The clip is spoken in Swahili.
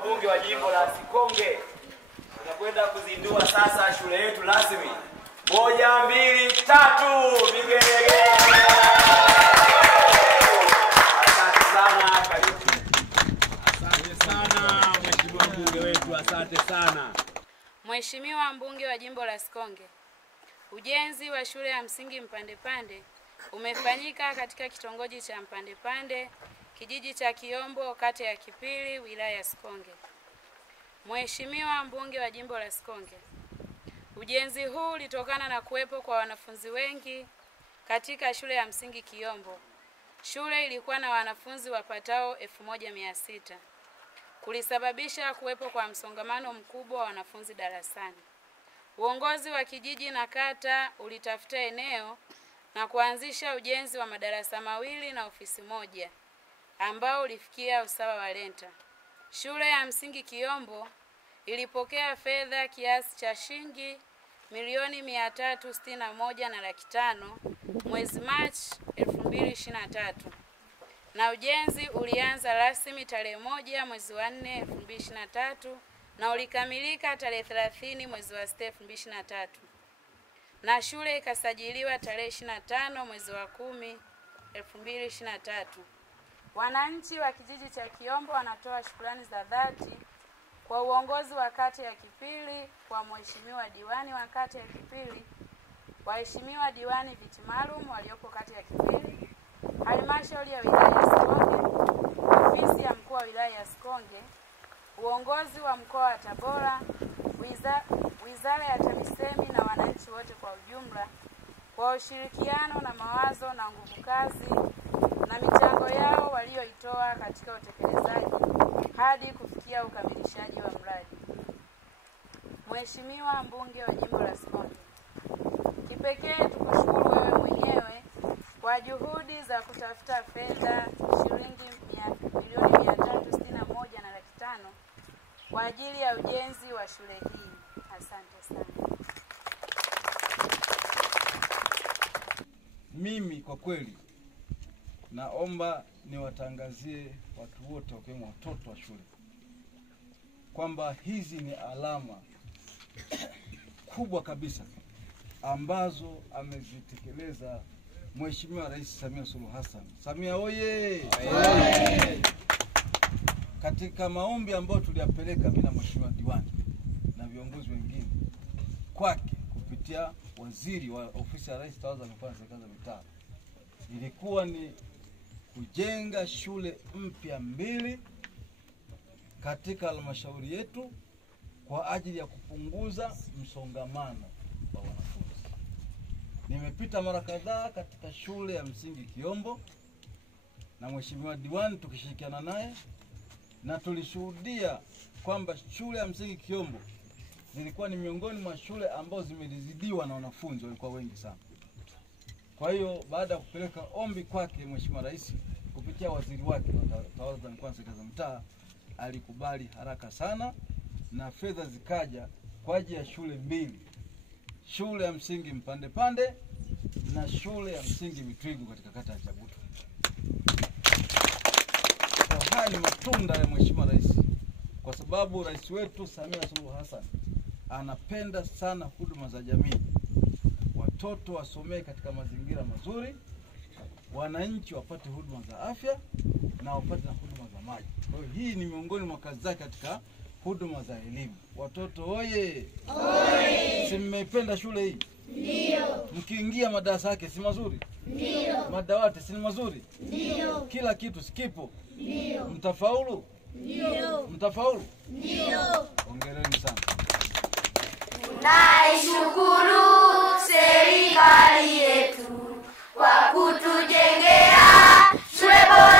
mbunge wa jimbo la Sikonge. Tunakwenda kuzindua sasa shule yetu rasmi. 1, 2, 3, vigelegele. Asante sana, karibu. Asante sana mheshimiwa mbunge wetu, asante sana. Mheshimiwa mbunge wa jimbo la Sikonge, ujenzi wa shule ya msingi Mpandepande umefanyika katika kitongoji cha Mpandepande, kijiji cha Kiombo, kata ya Kipili, wilaya ya Sikonge. Mheshimiwa mbunge wa jimbo la Sikonge, ujenzi huu ulitokana na kuwepo kwa wanafunzi wengi katika shule ya msingi Kiombo. Shule ilikuwa na wanafunzi wapatao 1600. Kulisababisha kuwepo kwa msongamano mkubwa wa wanafunzi darasani. Uongozi wa kijiji na kata ulitafuta eneo na kuanzisha ujenzi wa madarasa 2 na ofisi 1 ambao ulifikia usawa wa lenta. Shule ya msingi Kiombo ilipokea fedha kiasi cha shilingi milioni 361,500 mwezi Machi 2023. Na ujenzi ulianza rasmi tarehe 1 mwezi wa 4 2023 na ulikamilika tarehe 30 mwezi wa 6 2023. Na shule ikasajiliwa tarehe 25 mwezi wa 10 2023. Wananchi wa kijiji cha Kiombo wanatoa shukrani za dhati kwa uongozi wa kata ya Kipili, kwa mheshimiwa diwani wa kata ya Kipili, waheshimiwa diwani viti maalum waliopo kata ya Kipili, halmashauri ya wilaya ya Sikonge, ofisi ya mkuu wa wilaya ya Sikonge, uongozi wa mkoa wa Tabora, wizara ya TAMISEMI na wananchi wote kwa ujumla kwa ushirikiano na mawazo na nguvu kazi na michango yao walioitoa katika utekelezaji hadi kufikia ukamilishaji wa mradi. Mheshimiwa mbunge wa jimbo la Sikonge, kipekee tukushukuru wewe mwenyewe kwa juhudi za kutafuta fedha shilingi milioni 361,500 kwa ajili ya ujenzi wa shule hii. Asante sana. Mimi kwa kweli naomba niwatangazie watu wote wakiwemo watoto wa shule kwamba hizi ni alama kubwa kabisa ambazo amezitekeleza Mheshimiwa Rais Samia Suluhu Hassan. Samia oye! Katika maombi ambayo tuliyapeleka mimi na Mheshimiwa diwani na viongozi wengine kwake kupitia waziri wa ofisi ya Rais Tawala za Mikoa na Serikali za Mitaa, ilikuwa ni kujenga shule mpya 2 katika halmashauri yetu kwa ajili ya kupunguza msongamano wa wanafunzi. Nimepita mara kadhaa katika shule ya msingi Kiombo na mheshimiwa diwani tukishirikiana naye, na tulishuhudia kwamba shule ya msingi Kiombo zilikuwa ni miongoni mwa shule ambazo zimezidiwa na wanafunzi, walikuwa wengi sana. Kwa hiyo baada ya kupeleka ombi kwake Mheshimiwa Rais kupitia waziri wake wa Tawala za Mikoa na Serikali za Mitaa, alikubali haraka sana na fedha zikaja kwa ajili ya shule 2. Shule ya msingi Mpandepande na shule ya msingi Mitwigu katika kata ya Chabutu. Kwa haya ni matunda ya Mheshimiwa Rais, kwa sababu rais wetu Samia Suluhu Hassan anapenda sana huduma za jamii. Watoto wasomee katika mazingira mazuri, wananchi wapate huduma za afya na wapate na huduma za maji. Kwa hiyo hii ni miongoni mwa kazi zake katika huduma za elimu. Watoto oye! Oye! Si mmeipenda shule hii? Ndio. Mkiingia madarasa yake si mazuri? Ndio. Madawati si mazuri? Ndio. Kila kitu sikipo? Ndio. Mtafaulu? Ndio. Mtafaulu? Ndio. Hongereni sana. Naishukuru serikali yetu kwa kutujengea shule bora.